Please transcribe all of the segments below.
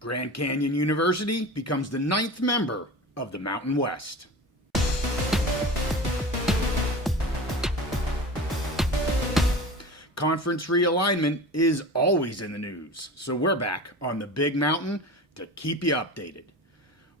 Grand Canyon University becomes the 9th member of the Mountain West. Conference realignment is always in the news, so we're back on the Big Mountain to keep you updated.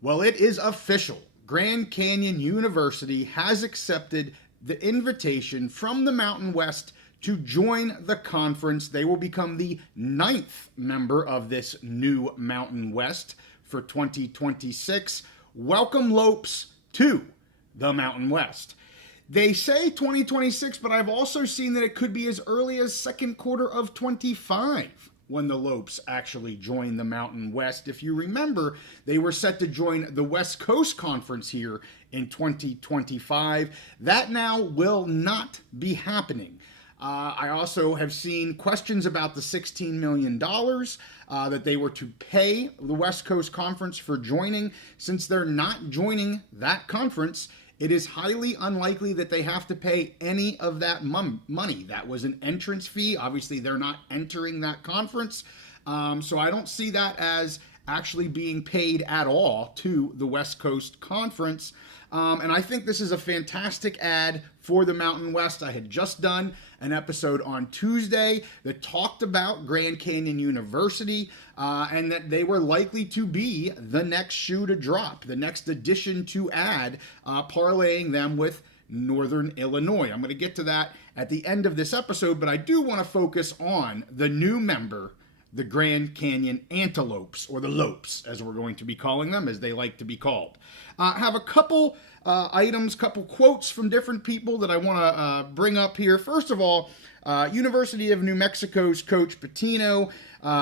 Well, it is official. Grand Canyon University has accepted the invitation from the Mountain West to join the conference. They will become the 9th member of this new Mountain West for 2026. Welcome, Lopes, to the Mountain West. They say 2026, but I've also seen that it could be as early as second quarter of 25 when the Lopes actually join the Mountain West. If you remember, they were set to join the West Coast Conference here in 2025. That now will not be happening. I also have seen questions about the $16 million that they were to pay the West Coast Conference for joining. Since they're not joining that conference, it is highly unlikely that they have to pay any of that money. That was an entrance fee. Obviously, they're not entering that conference. So I don't see that as actually being paid at all to the West Coast Conference. And I think this is a fantastic ad for the Mountain West. I had just done an episode on Tuesday that talked about Grand Canyon University and that they were likely to be the next shoe to drop, the next addition to add, parlaying them with Northern Illinois. I'm going to get to that at the end of this episode, but I do want to focus on the new member, the Grand Canyon Antelopes, or the Lopes, as we're going to be calling them, as they like to be called. Have a couple items, couple quotes from different people that I want to bring up here. First of all, University of New Mexico's Coach Patino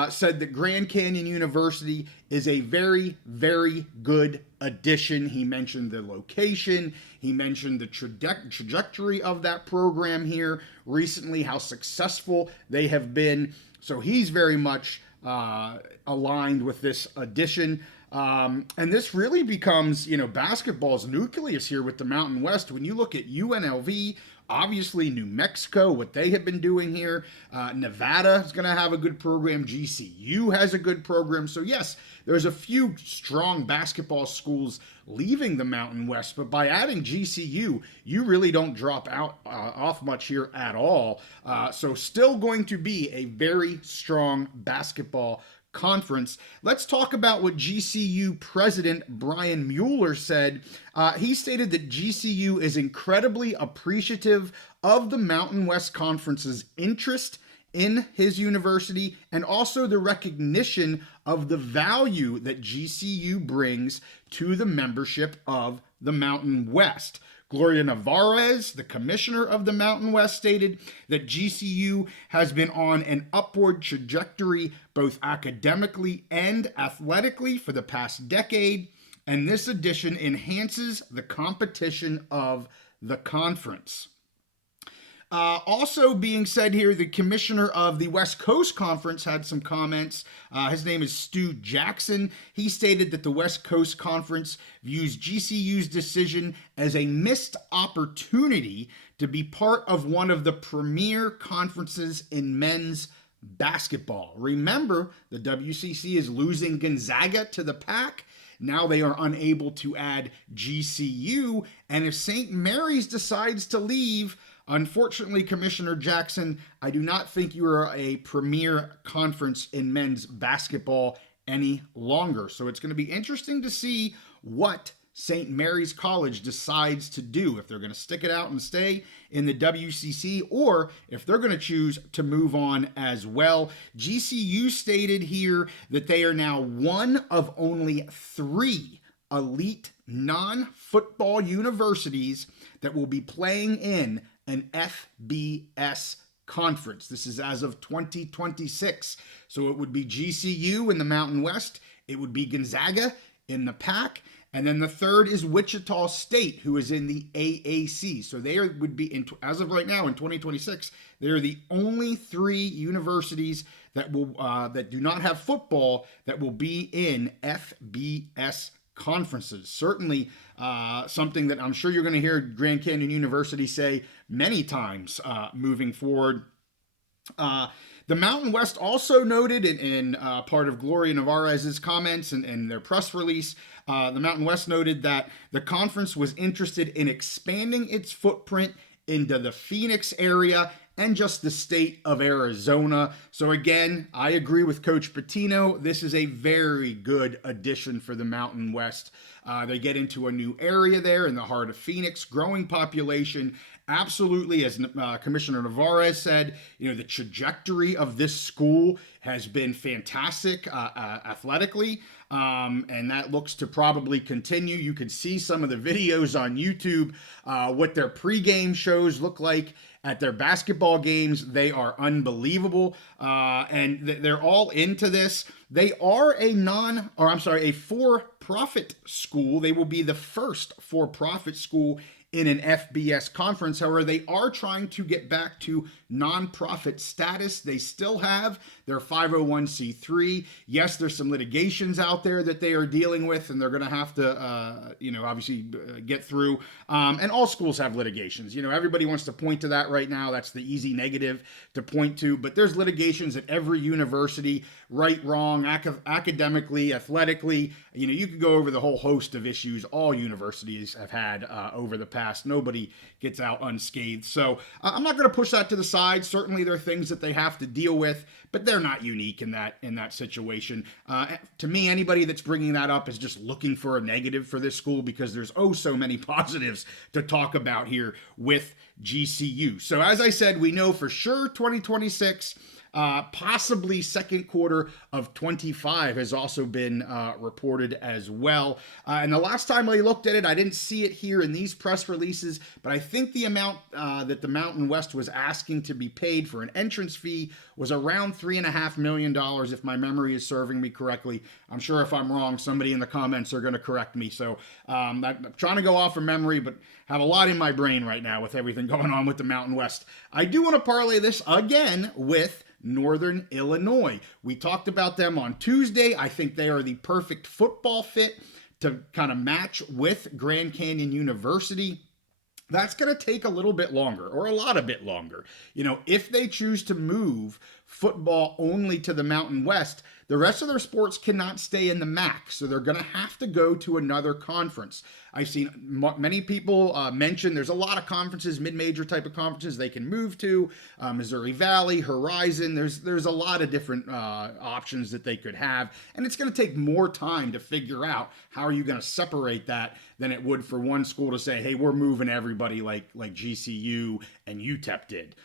said that Grand Canyon University is a very, very good addition. He mentioned the location. He mentioned the trajectory of that program here recently, how successful they have been. So he's very much aligned with this addition. And this really becomes, basketball's nucleus here with the Mountain West. When you look at UNLV, obviously New Mexico, what they have been doing here, Nevada is going to have a good program. GCU has a good program. So yes, there's a few strong basketball schools leaving the Mountain West, but by adding GCU, you really don't drop out off much here at all. So still going to be a very strong basketball conference. Let's talk about what GCU President Brian Mueller said. He stated that GCU is incredibly appreciative of the Mountain West Conference's interest in his university and also the recognition of the value that GCU brings to the membership of the Mountain West. Gloria Navarez, the commissioner of the Mountain West, stated that GCU has been on an upward trajectory both academically and athletically for the past decade, and this addition enhances the competition of the conference. Also being said here, the commissioner of the West Coast Conference had some comments. His name is Stu Jackson. He stated that the West Coast Conference views GCU's decision as a missed opportunity to be part of one of the premier conferences in men's basketball. Remember, the WCC is losing Gonzaga to the Pac. Now they are unable to add GCU. And if St. Mary's decides to leave, unfortunately, Commissioner Jackson, I do not think you are a premier conference in men's basketball any longer. So it's going to be interesting to see what St. Mary's College decides to do, if they're going to stick it out and stay in the WCC or if they're going to choose to move on as well. GCU stated here that they are now one of only 3 elite non-football universities that will be playing in an FBS conference. This is as of 2026. So it would be GCU in the Mountain West. It would be Gonzaga in the Pac. And then the third is Wichita State, who is in the AAC. So they would be, as of right now in 2026, they're the only 3 universities that will that do not have football that will be in FBS conferences. Certainly something that I'm sure you're going to hear Grand Canyon University say many times moving forward. The Mountain West also noted in part of Gloria Navarez's comments and their press release, the Mountain West noted that the conference was interested in expanding its footprint into the Phoenix area and just the state of Arizona. So again, I agree with Coach Patino. This is a very good addition for the Mountain West. They get into a new area there in the heart of Phoenix, growing population. Absolutely, as Commissioner Navarez said, the trajectory of this school has been fantastic athletically, and that looks to probably continue. You can see some of the videos on YouTube, what their pregame shows look like at their basketball games. They are unbelievable, and they're all into this. They are a for-profit school. They will be the first for-profit school in an FBS conference. However, they are trying to get back to nonprofit status. They still have their 501c3. Yes, there's some litigations out there that they are dealing with, and they're going to have to, obviously get through. And all schools have litigations. Everybody wants to point to that right now. That's the easy negative to point to. But there's litigations at every university, right, wrong, academically, athletically. You could go over the whole host of issues all universities have had over the past. Nobody gets out unscathed. So I'm not going to push that to the side. Certainly there are things that they have to deal with, but they're not unique in that situation. To me, anybody that's bringing that up is just looking for a negative for this school, because there's so many positives to talk about here with GCU. So as I said, we know for sure 2026, possibly second quarter of 25 has also been reported as well. And the last time I looked at it, I didn't see it here in these press releases, but I think the amount that the Mountain West was asking to be paid for an entrance fee was around $3.5 million, if my memory is serving me correctly. I'm sure if I'm wrong, somebody in the comments are going to correct me. So I'm trying to go off of memory, but have a lot in my brain right now with everything going on with the Mountain West. I do want to parlay this again with Northern Illinois. We talked about them on Tuesday. I think they are the perfect football fit to kind of match with Grand Canyon University. That's going to take a little bit longer, or a lot a bit longer. If they choose to move football only to the Mountain West, the rest of their sports cannot stay in the MAC, so they're going to have to go to another conference. I've seen many people mention there's a lot of conferences, mid-major type of conferences they can move to, Missouri Valley, Horizon. There's a lot of different options that they could have, and it's going to take more time to figure out how are you going to separate that than it would for one school to say, hey, we're moving everybody like GCU and UTEP did.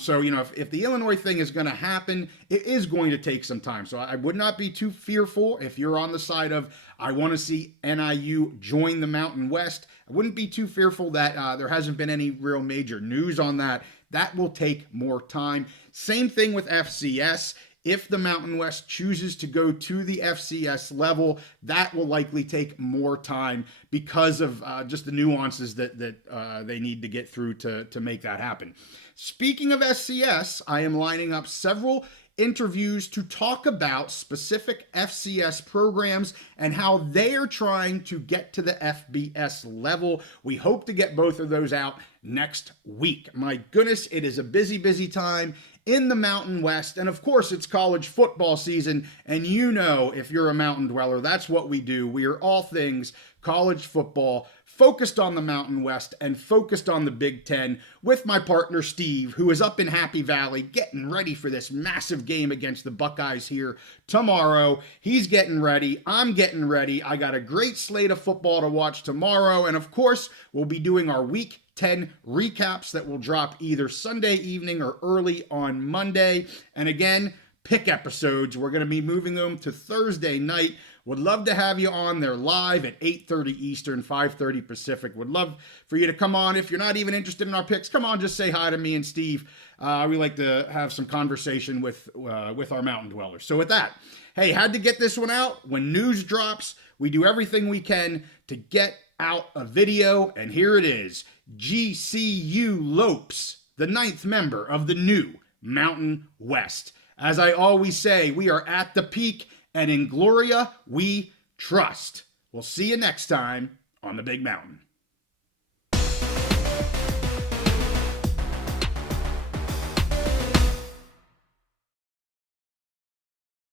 So, if the Illinois thing is going to happen, it is going to take some time. So I would not be too fearful if you're on the side of, I want to see NIU join the Mountain West. I wouldn't be too fearful that there hasn't been any real major news on that. That will take more time. Same thing with FCS. If the Mountain West chooses to go to the FCS level, that will likely take more time because of just the nuances that they need to get through to make that happen. Speaking of FCS, I am lining up several interviews to talk about specific FCS programs and how they are trying to get to the FBS level. We hope to get both of those out next week. My goodness, it is a busy, busy time in the Mountain West. And of course, it's college football season. And if you're a Mountain Dweller, that's what we do. We are all things college football, focused on the Mountain West and focused on the Big Ten, with my partner Steve, who is up in Happy Valley getting ready for this massive game against the Buckeyes here tomorrow. He's getting ready. I'm getting ready. I got a great slate of football to watch tomorrow. And of course, we'll be doing our Week 10 recaps that will drop either Sunday evening or early on Monday. And again, pick episodes. We're going to be moving them to Thursday night. Would love to have you on there live at 8:30 Eastern, 5:30 Pacific. Would love for you to come on. If you're not even interested in our picks, come on, just say hi to me and Steve. We like to have some conversation with our Mountain Dwellers. So with that, hey, had to get this one out. When news drops, we do everything we can to get out a video, and here it is. GCU Lopes, the 9th member of the new Mountain West. As I always say, we are at the peak, and in Gloria we trust. We'll see you next time on the Big Mountain.